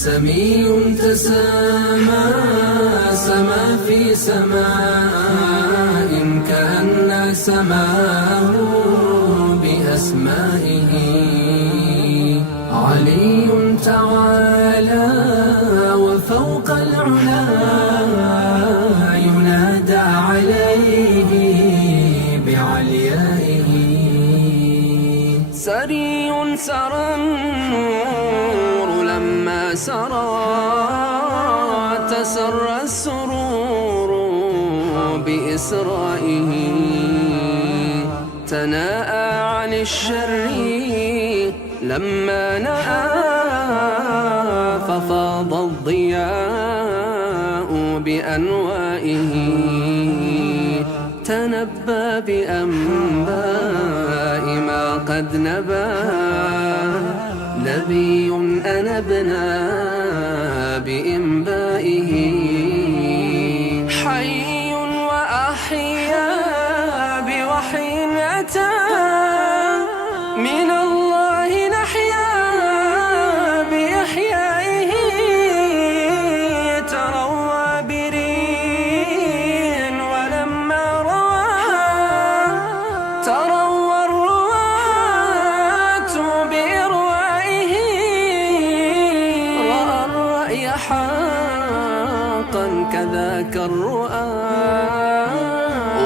سمي تسامى سما في سماء كأن سماه بأسمائه. علي تعالى وفوق العلا ينادى عليه بعليائه. سري سرى النور لما سرى تسرى السرور بإسرائه. تناءى عن الشر لما نأى ففاض الضياء بأنوائه. تنبى بأنباء ما قد نبى نبي أنبنا بإنبائه. حي وأحيا بوحي أتى من الله نحيا بإحيائه. تروى برين ولما روى تروى الرواة بإروائه. رأى الرأي حقا كذاك الرؤى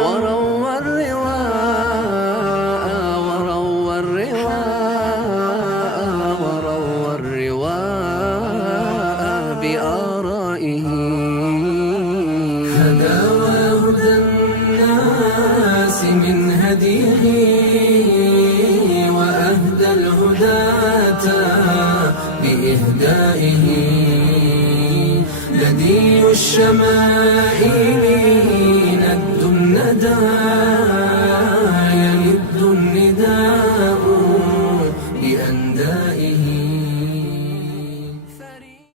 وروى الرواء وروى الرواء وروى الرواء بآرائه. هدى وهدى الناس من هديه وأهدى الهداة بإهدائه. لدي الشمائل ند الندى